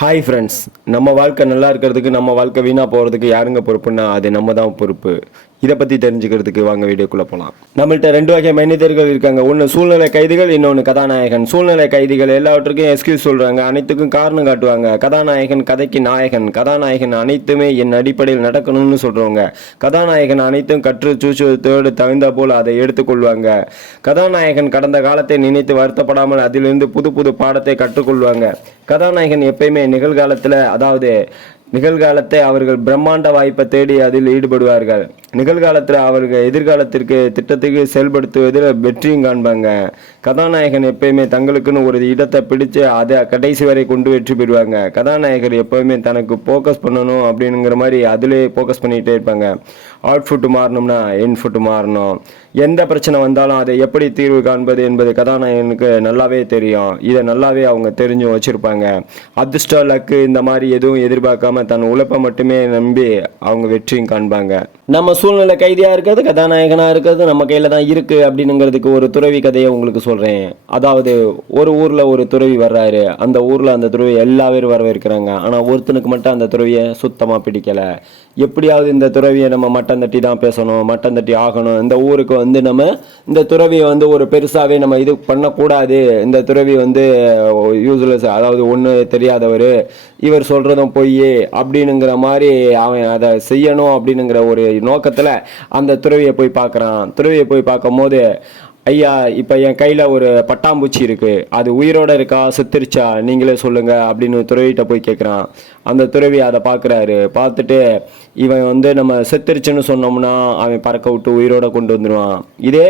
Hi friends நம்ம வாழ்க்கை நல்லா இருக்கிறதுக்கு நம்ம வாழ்க்கை வீணாக போகிறதுக்கு யாருங்க பொறுப்புன்னா அது நம்ம தான் பொறுப்பு. இதை பற்றி தெரிஞ்சுக்கிறதுக்கு வாங்க வீடியோக்குள்ளே போகலாம் நம்மள்கிட்ட ரெண்டு வகை மனிதர்கள் இருக்காங்க. ஒன்று சூழ்நிலை கைதிகள் இன்னொன்று கதாநாயகன். சூழ்நிலை கைதிகள் எல்லாவற்றுக்கும் எக்ஸ்கியூஸ் சொல்கிறாங்க அனைத்துக்கும் காரணம் காட்டுவாங்க. கதாநாயகன் கதைக்கு நாயகன். கதாநாயகன் அனைத்துமே என் அடிப்படையில் நடக்கணும்னு சொல்கிறவங்க கதாநாயகன் அனைத்தும் கற்று சூச்சுவத்தோடு தகுந்த போல் அதை எடுத்துக்கொள்வாங்க. கதாநாயகன் கடந்த காலத்தை நினைத்து வருத்தப்படாமல் அதிலிருந்து புது புது பாடத்தை கற்றுக்கொள்வாங்க. கதாநாயகன் எப்பயுமே நிகழ்காலத்தில் அதாவது நிகழ்காலத்தை அவர்கள் பிரம்மாண்ட வாய்ப்பை தேடி அதில் ஈடுபடுவார்கள். நிகழ்காலத்தில் அவர்கள் எதிர்காலத்திற்கு திட்டத்துக்கு செயல்படுத்துவதில் வெற்றியும் காண்பாங்க. கதாநாயகன் எப்பயுமே தங்களுக்குன்னு ஒரு இடத்தை பிடிச்சு அதை கடைசி வரை கொண்டு வெற்றி பெறுவாங்க. கதாநாயகர் எப்பவுமே தனக்கு ஃபோக்கஸ் பண்ணணும் அப்படிங்கிற மாதிரி அதிலே ஃபோக்கஸ் பண்ணிகிட்டே இருப்பாங்க. அவுட் ஃபுட்டு மாறணும்னா இன் ஃபுட்டு மாறணும். எந்த பிரச்சனை வந்தாலும் அதை எப்படி தீர்வு காண்பது என்பது கதாநாயகனுக்கு நல்லாவே தெரியும். இதை நல்லாவே அவங்க தெரிஞ்சு வச்சுருப்பாங்க. அதிர்ஷ்ட லக்கு இந்த மாதிரி எதுவும் எதிர்பார்க்காம தன் உழைப்பை மட்டுமே நம்பி அவங்க வெற்றியும் காண்பாங்க. நம்ம சூழ்நிலை கைதியாக இருக்கிறது கதாநாயகனாக இருக்கிறது நம்ம கையில் தான் இருக்குது அப்படின்னுங்கிறதுக்கு ஒரு துறவி கதையை உங்களுக்கு சொல்கிறேன் அதாவது ஒரு ஊரில் ஒரு துறவி வர்றாரு. அந்த ஊரில் அந்த துறவி எல்லா பேரும் வரவேற்கிறாங்க. ஆனால் ஒருத்தனுக்கு மட்டும் அந்த துறவியை சுத்தமாக பிடிக்கலை. எப்படியாவது இந்த துறவியை நம்ம மட்டம் தட்டி தான் பேசணும் மட்டம் தட்டி ஆகணும். இந்த ஊருக்கு வந்து நம்ம இந்த துறவியை வந்து ஒரு பெருசாகவே நம்ம இது பண்ணக்கூடாது. இந்த துறவி வந்து uh, யூஸ்லெஸ் அதாவது ஒன்று தெரியாதவர். இவர் சொல்கிறதும் பொய் அப்படின்னுங்கிற மாதிரி அவன் அதை செய்யணும் அப்படின்னுங்கிற ஒரு நோக்கத்தில் அந்த துறவியை போய் பார்க்குறான். துறவியை போய் பார்க்கும்போது ஐயா இப்போ என் கையில் ஒரு பட்டாம்பூச்சி இருக்குது அது உயிரோட இருக்கா? செத்துருச்சா? நீங்களே சொல்லுங்கள் அப்படின்னு துறவிகிட்ட போய் கேட்குறான் அந்த துறவி அதை பார்க்குறாரு. பார்த்துட்டு இவன் வந்து நம்ம செத்துருச்சுன்னு சொன்னோம்னா அவன் பறக்க விட்டு உயிரோட கொண்டு வந்துடுவான் இதே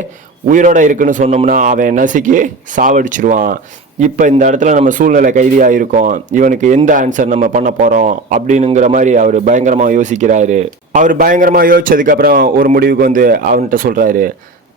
உயிரோட இருக்குன்னு சொன்னோம்னா அவன் நசுக்கி சாவடிச்சிருவான். இப்போ இந்த இடத்துல நம்ம சூழ்நிலை கைதியாக இருக்கோம் இவனுக்கு எந்த ஆன்சர் நம்ம பண்ண போகிறோம் அப்படின்னுங்கிற மாதிரி அவர் பயங்கரமாக யோசிக்கிறாரு. அவர் பயங்கரமாக யோசிச்சதுக்கப்புறம் ஒரு முடிவுக்கு வந்து அவன்கிட்ட சொல்கிறாரு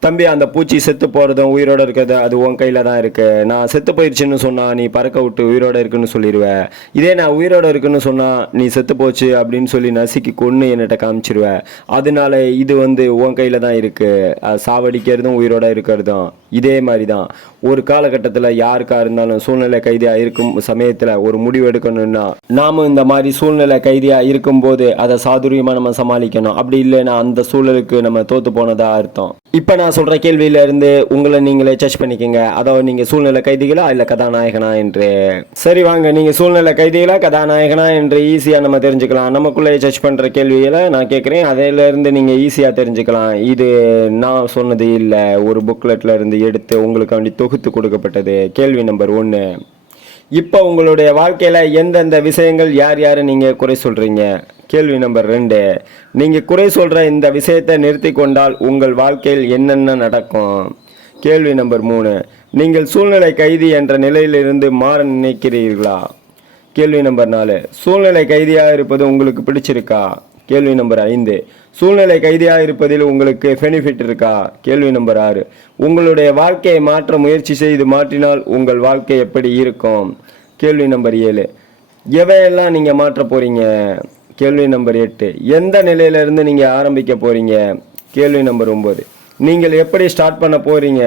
தம்பி அந்த பூச்சி செத்து போகிறதும் உயிரோட இருக்கிறது அது உன் கையில் தான் இருக்குது நான் செத்து போயிடுச்சுன்னு சொன்னால் நீ பறக்க விட்டு உயிரோட இருக்குன்னு சொல்லிடுவேன் இதே நான் உயிரோட இருக்குன்னு சொன்னால் நீ செத்து போச்சு அப்படின்னு சொல்லி நசுக்கி கொன்று என்னட்ட காமிச்சிருவேன் அதனால இது வந்து உன் கையில் தான் இருக்குது சாவடிக்கிறதும் உயிரோட இருக்கிறதும். இதே மாதிரி தான் ஒரு காலகட்டத்தில் யாருக்காக இருந்தாலும் சூழ்நிலை கைதியாக இருக்கும் சமயத்தில் ஒரு முடிவு எடுக்கணும்னா நாமும் இந்த மாதிரி சூழ்நிலை கைதியாக இருக்கும்போது அதை சாதுரியமாக நம்ம சமாளிக்கணும். அப்படி இல்லைன்னா அந்த சூழலுக்கு நம்ம தோற்று போனதா அர்த்தம். இப்போ நான் சொல்கிற கேள்வியிலேருந்து உங்களை நீங்களே சர்ச் பண்ணிக்கோங்க. அதாவது நீங்கள் சூழ்நிலை கைதிகளா இல்லை கதாநாயகனா என்று. சரி வாங்க. நீங்கள் சூழ்நிலை கைதிகளா கதாநாயகனா என்று ஈஸியாக நம்ம தெரிஞ்சுக்கலாம். நமக்குள்ளே சர்ச் பண்ணுற கேள்விகளை நான் கேட்குறேன். அதிலேருந்து நீங்கள் ஈஸியாக தெரிஞ்சுக்கலாம். இது நான் சொன்னது இல்லை. ஒரு புக்லெட்டில் இருந்து எடுத்து உங்களுக்கு வேண்டி தொகுத்து கொடுக்கப்பட்டது. கேள்வி நம்பர் ஒன்று இப்போ உங்களுடைய வாழ்க்கையில் எந்தெந்த விஷயங்கள் யார் யார் நீங்கள் குறை சொல்கிறீங்க கேள்வி நம்பர் ரெண்டு. நீங்கள் குறை சொல்கிற இந்த விஷயத்தை நிறுத்தி கொண்டால் உங்கள் வாழ்க்கையில் என்னென்ன நடக்கும்? கேள்வி நம்பர் மூணு. நீங்கள் சூழ்நிலை கைதி என்ற நிலையிலிருந்து மாற நினைக்கிறீர்களா? கேள்வி நம்பர் நாலு. சூழ்நிலை கைதியாக இருப்பது உங்களுக்கு பிடிச்சிருக்கா? கேள்வி நம்பர் ஐந்து. சூழ்நிலை கைதியாக இருப்பதில் உங்களுக்கு பெனிஃபிட் இருக்கா? கேள்வி நம்பர் ஆறு. உங்களுடைய வாழ்க்கையை மாற்ற முயற்சி செய்து மாற்றினால் உங்கள் வாழ்க்கை எப்படி இருக்கும்? கேள்வி நம்பர் ஏழு. எவையெல்லாம் நீங்கள் மாற்ற போகிறீங்க கேள்வி நம்பர் எட்டு. எந்த நிலையிலிருந்து நீங்கள் ஆரம்பிக்க போகிறீங்க கேள்வி நம்பர் ஒம்பது நீங்கள் எப்படி ஸ்டார்ட் பண்ண போகிறீங்க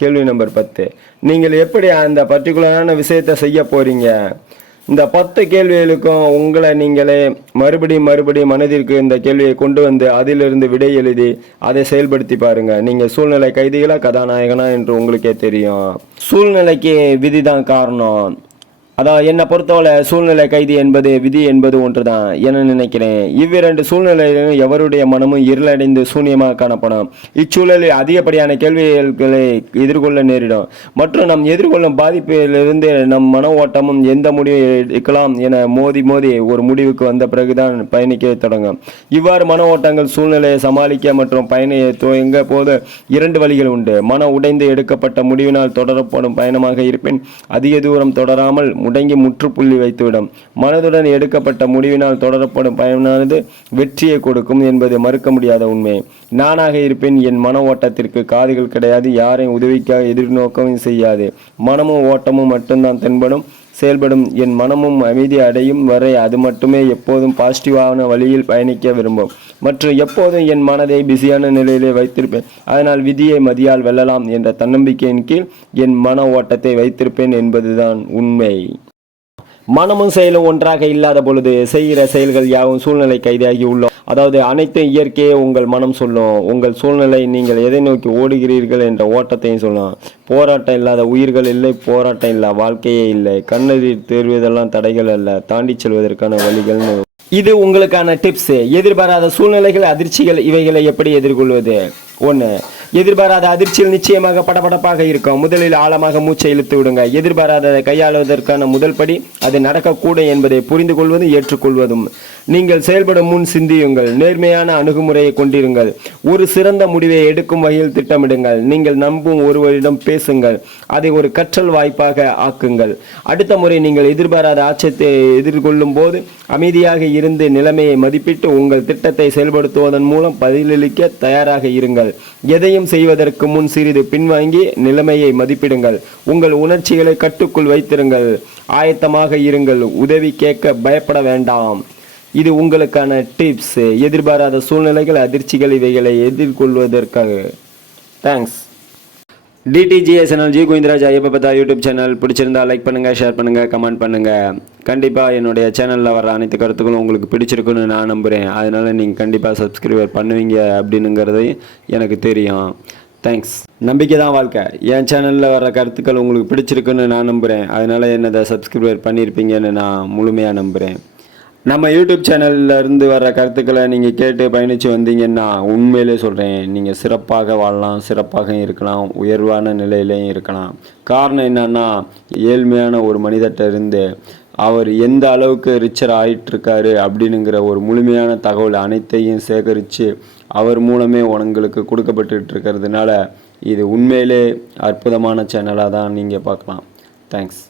கேள்வி நம்பர் பத்து. நீங்கள் எப்படி அந்த பர்டிகுலரான விஷயத்தை செய்ய போகிறீங்க இந்த பத்து கேள்விகளுக்கும் உங்களை நீங்களே மறுபடியும் மறுபடியும் மனதிற்கு இந்த கேள்வியை கொண்டு வந்து அதிலிருந்து விடை எழுதி அதை செயல்படுத்தி பாருங்க. நீங்க சூழ்நிலை கைதிகளா கதாநாயகனா என்று உங்களுக்கே தெரியும். சூழ்நிலைக்கு விதிதான் காரணம். அதான் என்னை பொறுத்தவரை சூழ்நிலை கைதி என்பது விதி என்பது ஒன்றுதான். என நினைக்கிறேன். இவ்விரண்டு சூழ்நிலையிலும் எவருடைய மனமும் இருளடைந்து சூன்யமாக காணப்படும். இச்சூழலில் அதிகப்படியான கேள்விகளை எதிர்கொள்ள நேரிடும். மற்றும் நம் எதிர்கொள்ளும் பாதிப்பிலிருந்து நம் மன ஓட்டமும் எந்த முடிவு எடுக்கலாம் என மோதி மோதி ஒரு முடிவுக்கு வந்த பிறகுதான் பயணிக்க தொடங்கும். இவ்வாறு மன ஓட்டங்கள் சூழ்நிலையை சமாளிக்க மற்றும் பயணியை துவங்க போது இரண்டு வழிகள் உண்டு. மன உடைந்து எடுக்கப்பட்ட முடிவினால் தொடரப்படும் பயணமாக இருப்பின் அதிக தூரம் தொடராமல் முடங்கி முற்றுப்புள்ளி வைத்துவிடும். மனதுடன் எடுக்கப்பட்ட முடிவினால் தொடரப்படும் பயனானது வெற்றியை கொடுக்கும் என்பது மறுக்க முடியாத உண்மை. நானாக இருப்பேன் என் மன ஓட்டத்திற்கு காதுகள் கிடையாது யாரையும் உதவிக்காக எதிர்நோக்கவும் செய்யாது. மனமும் ஓட்டமும் மட்டும்தான் தென்படும் செயல்படும். என் மனமும் அமைதி அடையும் வரை அது மட்டுமே எப்போதும் பாசிட்டிவான வழியில் பயணிக்க விரும்பும். மற்றும் எப்போதும் என் மனதை பிஸியான நிலையிலே வைத்திருப்பேன். அதனால் விதியை மதியால் வெல்லலாம் என்ற தன்னம்பிக்கையின் கீழ் என் மன ஓட்டத்தை வைத்திருப்பேன் என்பதுதான் உண்மை. மனமும் செயலும் ஒன்றாக இல்லாத பொழுது செய்கிற செயல்கள் யாவும் சூழ்நிலை கைதாகி உள்ளோம் அதாவது அனைத்தும் இயற்கையே உங்கள் மனம் சொல்லும். உங்கள் சூழ்நிலை நீங்கள் எதை நோக்கி ஓடுகிறீர்கள் என்ற ஓட்டத்தையும் சொல்லலாம். போராட்டம் இல்லாத உயிர்கள் இல்லை போராட்டம் இல்லை வாழ்க்கையே இல்லை. கண்ணீர் தேர்வதெல்லாம் தடைகள் அல்ல. தாண்டி செல்வதற்கான வழிகள்னு இது உங்களுக்கான டிப்ஸ் எதிர்பாராத சூழ்நிலைகள் அதிர்ச்சிகள் இவைகளை எப்படி எதிர்கொள்வது? ஒன்று எதிர்பாராத அதிர்ச்சியில் நிச்சயமாக படபடப்பாக இருக்கும். முதலில் ஆழமாக மூச்சை இழுத்து விடுங்க. எதிர்பாராததை கையாளுவதற்கான முதல் படி அது நடக்கக்கூடும் என்பதை புரிந்து கொள்வதும் ஏற்றுக்கொள்வதும். நீங்கள் செயல்படும் முன் சிந்தியுங்கள். நேர்மையான அணுகுமுறையை கொண்டிருங்கள். ஒரு சிறந்த முடிவை எடுக்கும் வகையில் திட்டமிடுங்கள். நீங்கள் நம்பும் ஒருவரிடம் பேசுங்கள். அதை ஒரு கற்றல் வாய்ப்பாக ஆக்குங்கள். அடுத்த முறை நீங்கள் எதிர்பாராத ஆட்சியத்தை எதிர்கொள்ளும் போது அமைதியாக இருந்து நிலைமையை மதிப்பிட்டு உங்கள் திட்டத்தை செயல்படுத்துவதன் மூலம் பதிலளிக்க தயாராக இருங்கள். எதையும் செய்வதற்கு முன் சிறிது பின்வாங்கி நிலைமையை மதிப்பிடுங்கள். உங்கள் உணர்ச்சிகளை கட்டுக்குள் வைத்திருங்கள். ஆயத்தமாக இருங்கள். உதவி கேட்க பயப்பட வேண்டாம். இது உங்களுக்கான டிப்ஸ் எதிர்பாராத சூழ்நிலைகள் அதிர்ச்சிகள் இவைகளை எதிர்கொள்வதற்காக thanks TTGS channel G Govindaraj Ayyappa YouTube channel பிடிச்சிருந்தா லைக் பண்ணுங்க ஷேர் பண்ணுங்கள் கமெண்ட் பண்ணுங்க. கண்டிப்பாக என்னுடைய சேனலில் வர அனைத்து கருத்துக்களும் உங்களுக்கு பிடிச்சிருக்குன்னு நான் நம்புகிறேன் அதனால நீங்கள் கண்டிப்பாக சப்ஸ்கிரைபர் பண்ணுவீங்க அப்படின்னுங்கிறது எனக்கு தெரியும். தேங்க்ஸ் நம்பிக்கை தான் வாழ்க்கை. என் சேனலில் வர கருத்துக்கள் உங்களுக்கு பிடிச்சிருக்குன்னு நான் நம்புகிறேன் அதனால் என்னதை சப்ஸ்கிரைபர் பண்ணியிருப்பீங்கன்னு நான் முழுமையாக நம்புகிறேன் நம்ம யூடியூப் சேனல்ல இருந்து வர கருத்துக்களை நீங்கள் கேட்டு பயணித்து வந்தீங்கன்னா உண்மையிலே சொல்கிறேன் நீங்கள் சிறப்பாக வாழலாம் சிறப்பாக இருக்கலாம் உயர்வான நிலையிலையும் இருக்கலாம். காரணம் என்னன்னா ஏழ்மையான ஒரு மனிதர்கிட்ட இருந்து அவர் எந்த அளவுக்கு ரிச்சர் ஆகிட்டுருக்காரு அப்படின்னுங்கிற ஒரு முழுமையான தகவல் அனைத்தையும் சேகரித்து அவர் மூலமே உங்களுக்கு கொடுக்கப்பட்டுட்டு இருக்கிறதுனால இது உண்மையிலே அற்புதமான சேனலாக தான் நீங்கள் பார்க்கலாம். தேங்க்ஸ்